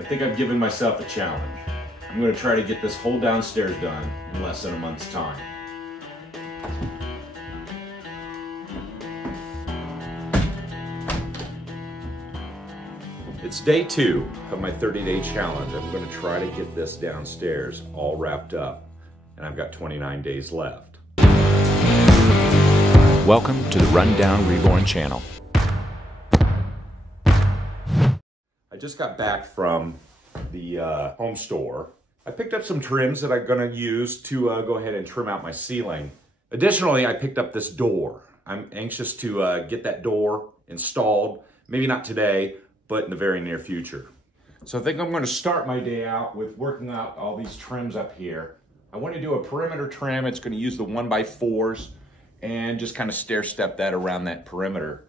I think I've given myself a challenge. I'm going to try to get this whole downstairs done in less than a month's time. It's day 2 of my 30-day challenge. I'm going to try to get this downstairs all wrapped up, and I've got 29 days left. Welcome to the Rundown Reborn channel. I just got back from the home store. I picked up some trims that I'm going to use to go ahead and trim out my ceiling. Additionally, I picked up this door. I'm anxious to get that door installed, maybe not today, but in the very near future. So I think I'm going to start my day out with working out all these trims up here. I want to do a perimeter trim. It's going to use the 1x4s and just kind of stair step that around that perimeter.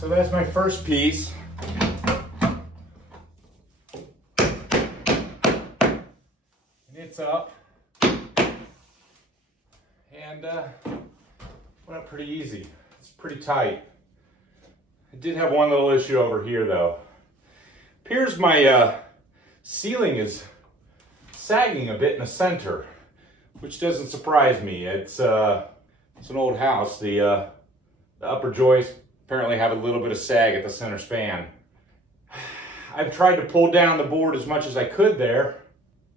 So that's my first piece. And it's up. And went up pretty easy. It's pretty tight. I did have one little issue over here though. Appears my ceiling is sagging a bit in the center, which doesn't surprise me. It's an old house. The upper joists apparently have a little bit of sag at the center span. I've tried to pull down the board as much as I could there,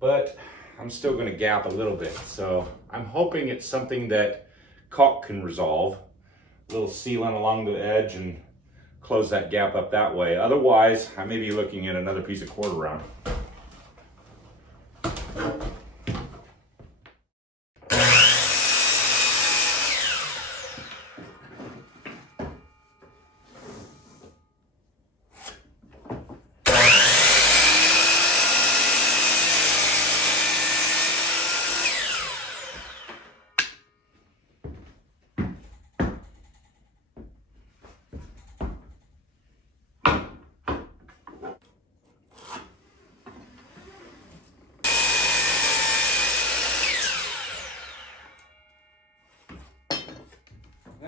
but I'm still going to gap a little bit. So I'm hoping it's something that caulk can resolve. A little sealant along the edge and close that gap up that way. Otherwise, I may be looking at another piece of quarter round.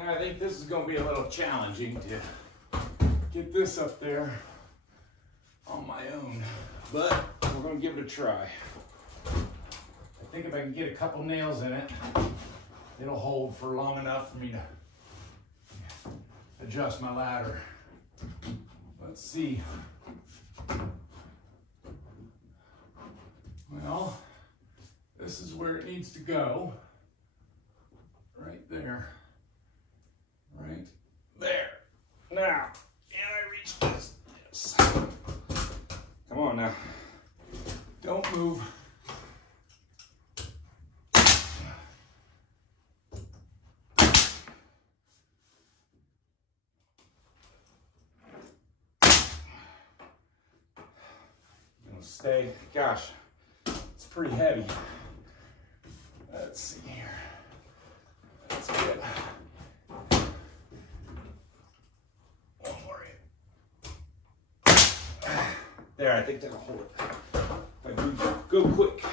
I think this is going to be a little challenging to get this up there on my own, but we're going to give it a try. I think if I can get a couple nails in it, it'll hold for long enough for me to adjust my ladder. Let's see. Well, this is where it needs to go. Right there. Right there. Now, can I reach this? Yes. Come on now. Don't move. okay? Gosh, it's pretty heavy. Let's see here. Let's get one more in. There, I think that'll hold it. If I go quick.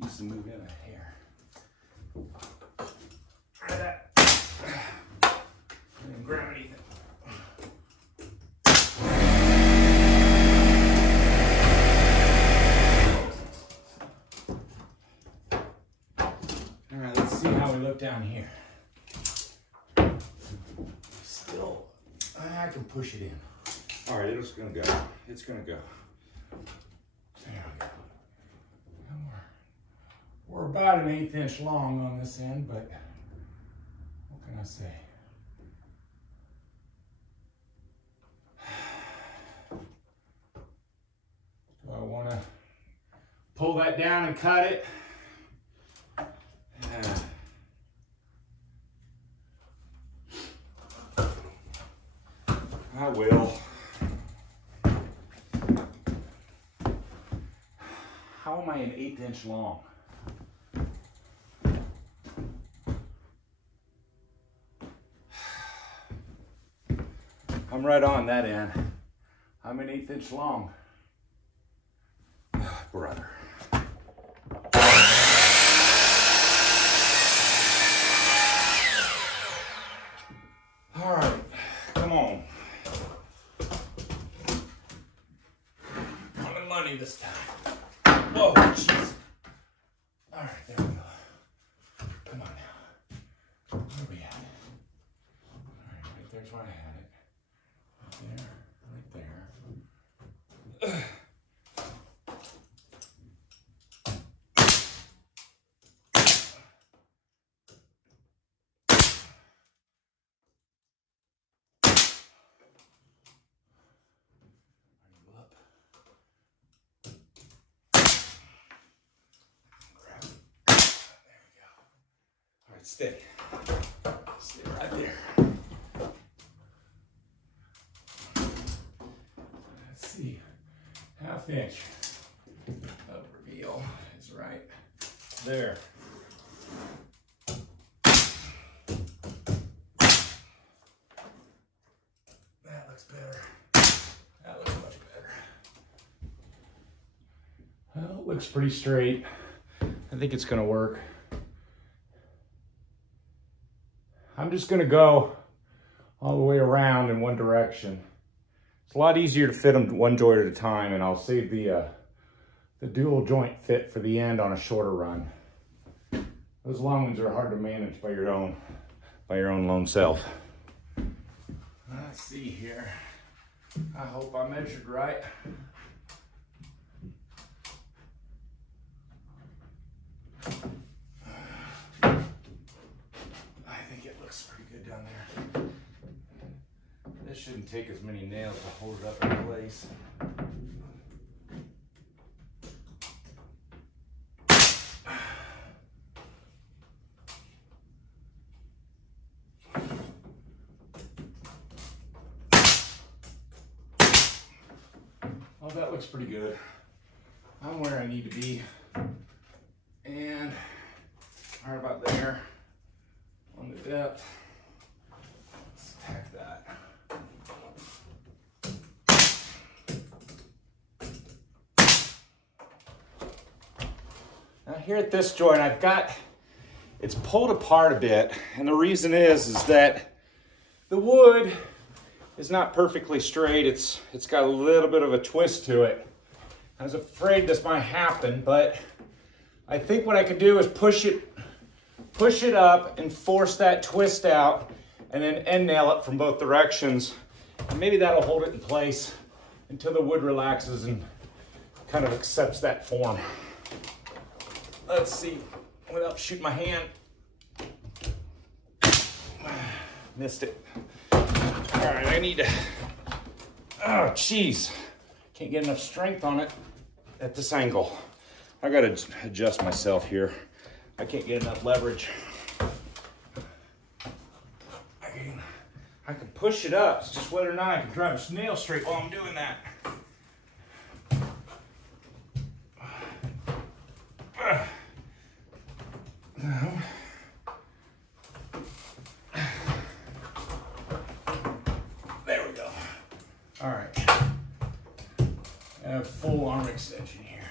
Needs to move in a hair. Try that. And then grab anything. All right, let's see how we look down here. Still, I can push it in. All right, it's gonna go. It's gonna go. There we go. We're about an 1/8 inch long on this end, but what can I say? Do I want to pull that down and cut it? I will. How am I an 1/8 inch long? I'm right on that end. I'm an 1/8 inch long. Brother. All right, come on. I'm in money this time. Whoa, jeez. All right, there we go. Come on now. Where are we at? All right, right there's where I had it. Right there. Stay. Stay right there. Let's see. 1/2 inch of reveal is right there. That looks better. That looks much better. Well, it looks pretty straight. I think it's gonna work. I'm just gonna go all the way around in one direction. It's a lot easier to fit them one joint at a time, and I'll save the dual joint fit for the end on a shorter run. Those long ones are hard to manage by your own lone self. Let's see here. I hope I measured right. Down there. This shouldn't take as many nails to hold it up in place. Well, that looks pretty good. I'm where I need to be. And right about there on the depth. Tack that. Now here at this joint, it's pulled apart a bit, and the reason is that the wood is not perfectly straight. It's got a little bit of a twist to it. I was afraid this might happen, but I think what I can do is push it up and force that twist out, and then end nail it from both directions. And maybe that'll hold it in place until the wood relaxes and kind of accepts that form. Let's see, without shooting my hand. Missed it. All right, I need to, oh geez. Can't get enough strength on it at this angle. I gotta adjust myself here. I can't get enough leverage. I can push it up. It's just whether or not I can drive this nail straight while I'm doing that. There we go. All right. I have full arm extension here.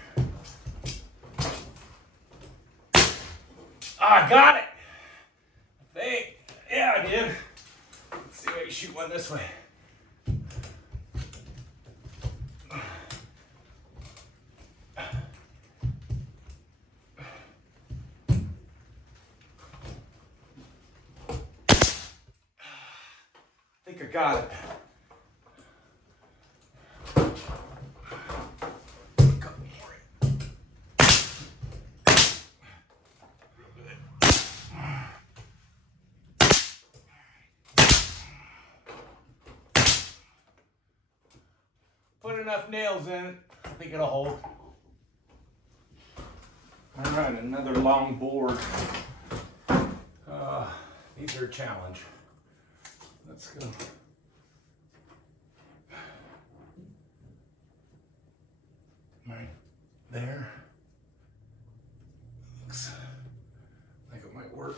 I got it. I think. Yeah, I did. Let's see if I can shoot one this way. I think I got it. Put enough nails in it, I think it'll hold. All right, another long board. These are a challenge. Let's go. Right there. Looks like it might work.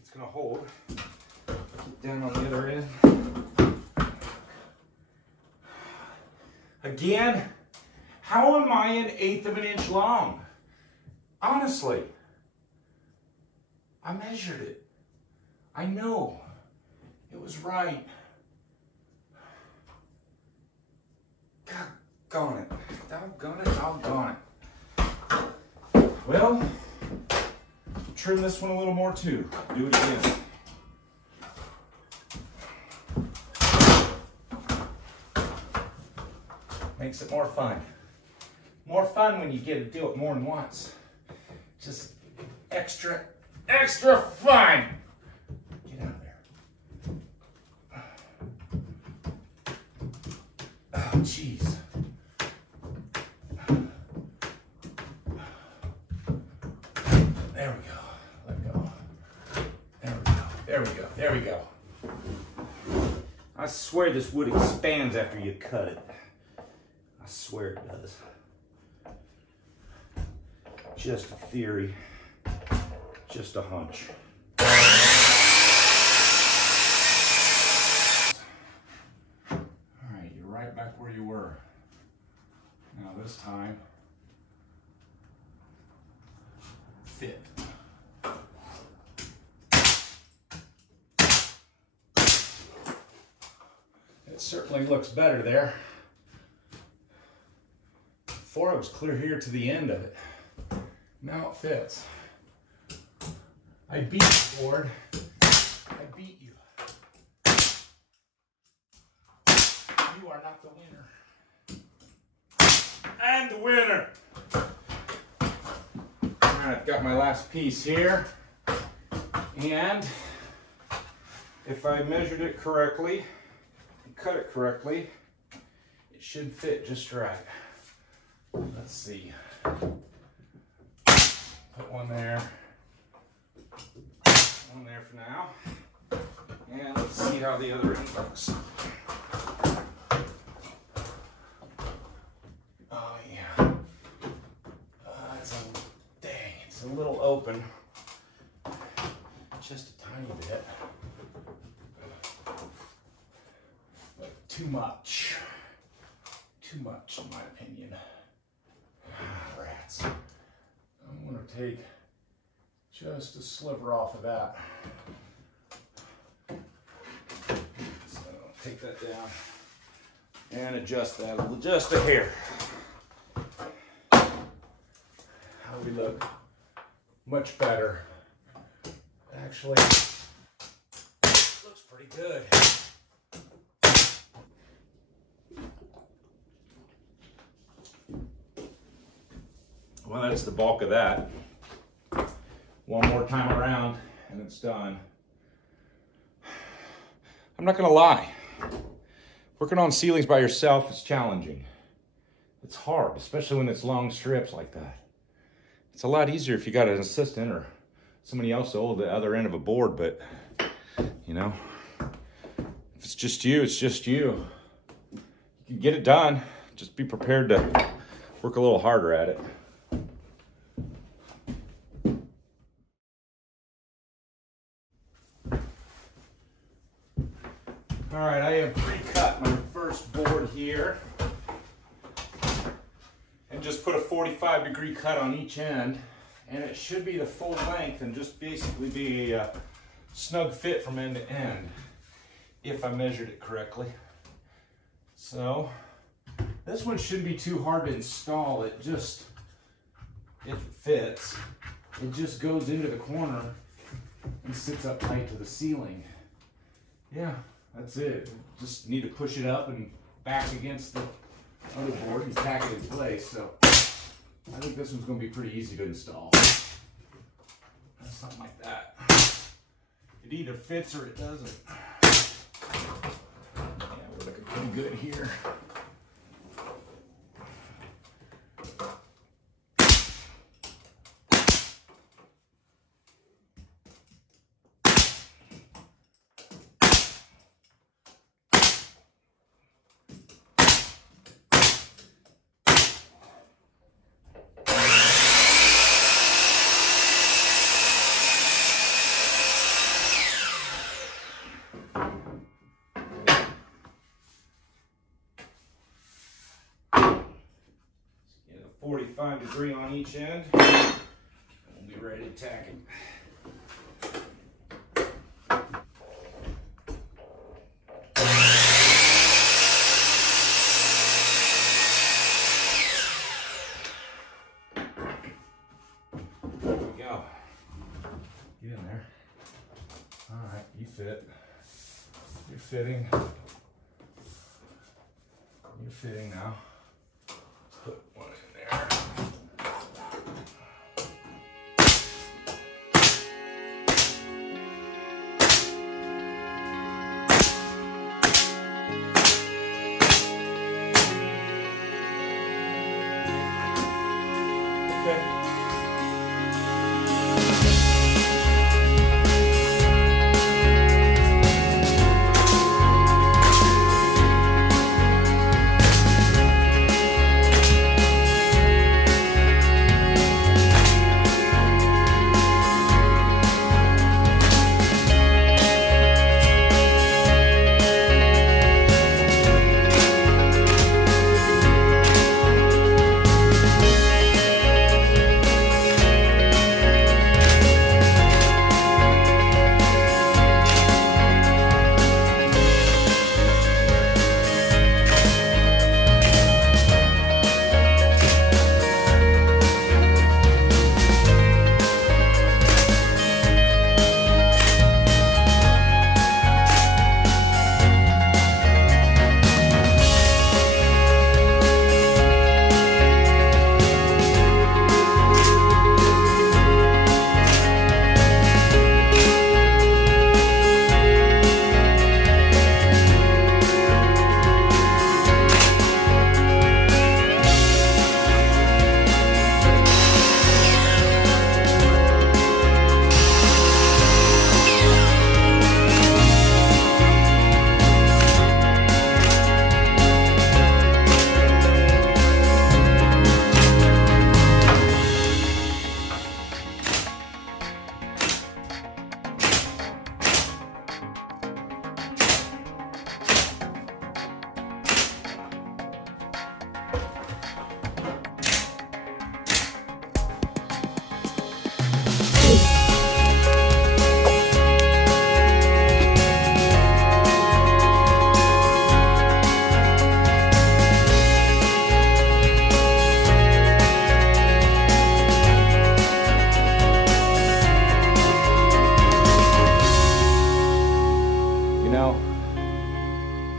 It's gonna hold. Keep down on the other end. Again, how am I an 1/8 of an inch long? Honestly, I measured it. I know it was right. Doggone it. Doggone it, doggone it. Well, trim this one a little more too. Do it again. Makes it more fun. More fun when you get to do it more than once. Just extra fun. Get out of there. Oh, jeez. There we go. Let go. There we go. There we go. There we go. I swear this wood expands after you cut it. I swear it does. Just a theory. Just a hunch. All right, you're right back where you were. Now this time, fit. It certainly looks better there. Before it was clear here to the end of it. Now it fits. I beat you, Lord. I beat you. You are not the winner. I'm the winner. I've got my last piece here, and if I measured it correctly and cut it correctly, it should fit just right. Let's see. Put one there for now, and let's see how the other end looks. Oh yeah. It's a little open, just a tiny bit, but too much in my opinion. Rats. I'm going to take just a sliver off of that. So take that down and adjust that just a hair. How we look? Much better. Actually, looks pretty good. Well, that's the bulk of that. one more time around and it's done. I'm not gonna lie. Working on ceilings by yourself is challenging. It's hard, especially when it's long strips like that. It's a lot easier if you got an assistant or somebody else to hold the other end of a board, but you know, if it's just you, it's just you. You can get it done. Just be prepared to work a little harder at it. All right, I have pre-cut my first board here and just put a 45-degree cut on each end, and it should be the full length and just basically be a snug fit from end to end if I measured it correctly. So this one shouldn't be too hard to install. It just, if it fits, it just goes into the corner and sits up tight to the ceiling. Yeah. That's it. Just need to push it up and back against the other board and tack it in place. So I think this one's going to be pretty easy to install. Something like that. It either fits or it doesn't. Yeah, we're looking pretty good here. Get a 45-degree on each end. We'll be ready to tack it. There we go. Get in there. All right, you fit. You're fitting. You're fitting now. Let's put one in there. Okay.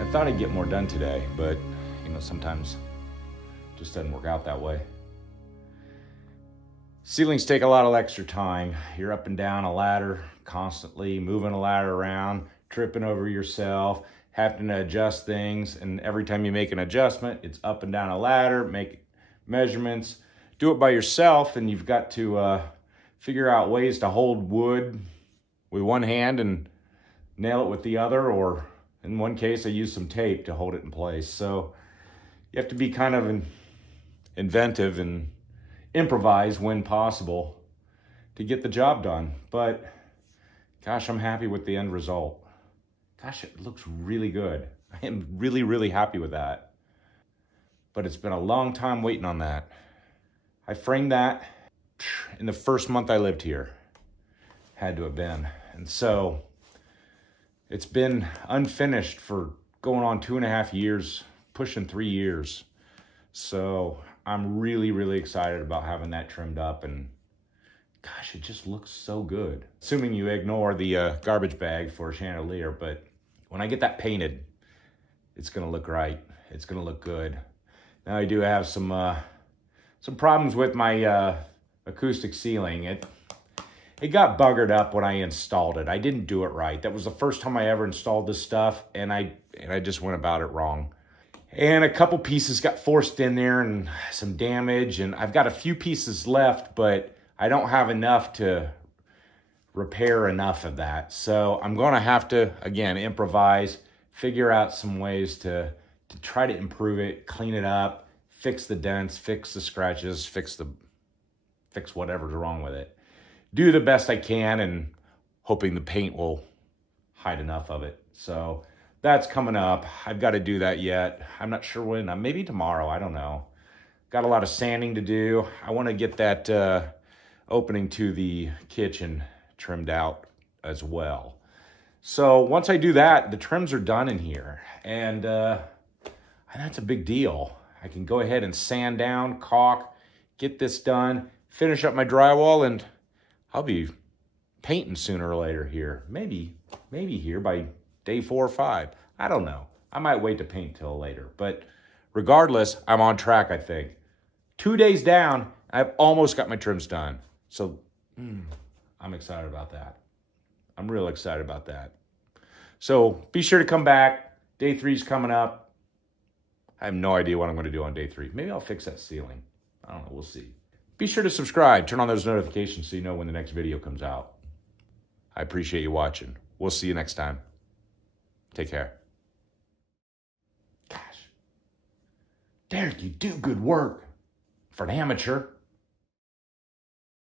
I thought I'd get more done today, but you know, sometimes it just doesn't work out that way. Ceilings take a lot of extra time. You're up and down a ladder constantly, moving a ladder around, tripping over yourself, having to adjust things. And every time you make an adjustment, it's up and down a ladder, make measurements, do it by yourself. And you've got to figure out ways to hold wood with one hand and nail it with the other. Or in one case, I used some tape to hold it in place. So you have to be kind of inventive and improvise when possible to get the job done. But gosh, I'm happy with the end result. Gosh, it looks really good. I am really, really happy with that. But it's been a long time waiting on that. I framed that in the first month I lived here. Had to have been. And so it's been unfinished for going on 2.5 years, pushing 3 years. So I'm really, really excited about having that trimmed up, and gosh, it just looks so good. Assuming you ignore the garbage bag for a chandelier, but when I get that painted, it's gonna look right. It's gonna look good. Now I do have some problems with my acoustic ceiling. It got buggered up when I installed it. I didn't do it right. That was the first time I ever installed this stuff, and I just went about it wrong. And a couple pieces got forced in there and some damage, and I've got a few pieces left, but I don't have enough to repair enough of that. So I'm gonna have to, again, improvise, figure out some ways to try to improve it, clean it up, fix the dents, fix the scratches, fix whatever's wrong with it. Do the best I can, and hoping the paint will hide enough of it. So that's coming up. I've got to do that yet. I'm not sure when. Maybe tomorrow. I don't know. Got a lot of sanding to do. I want to get that opening to the kitchen trimmed out as well. So once I do that, the trims are done in here. And that's a big deal. I can go ahead and sand down, caulk, get this done, finish up my drywall, and I'll be painting sooner or later here. Maybe here by day 4 or 5. I don't know. I might wait to paint till later. But regardless, I'm on track, I think. 2 days down, I've almost got my trims done. So I'm excited about that. I'm real excited about that. So be sure to come back. Day 3's coming up. I have no idea what I'm going to do on day 3. Maybe I'll fix that ceiling. I don't know. We'll see. Be sure to subscribe. Turn on those notifications so you know when the next video comes out. I appreciate you watching. We'll see you next time. Take care. Gosh. Deric, you do good work for an amateur.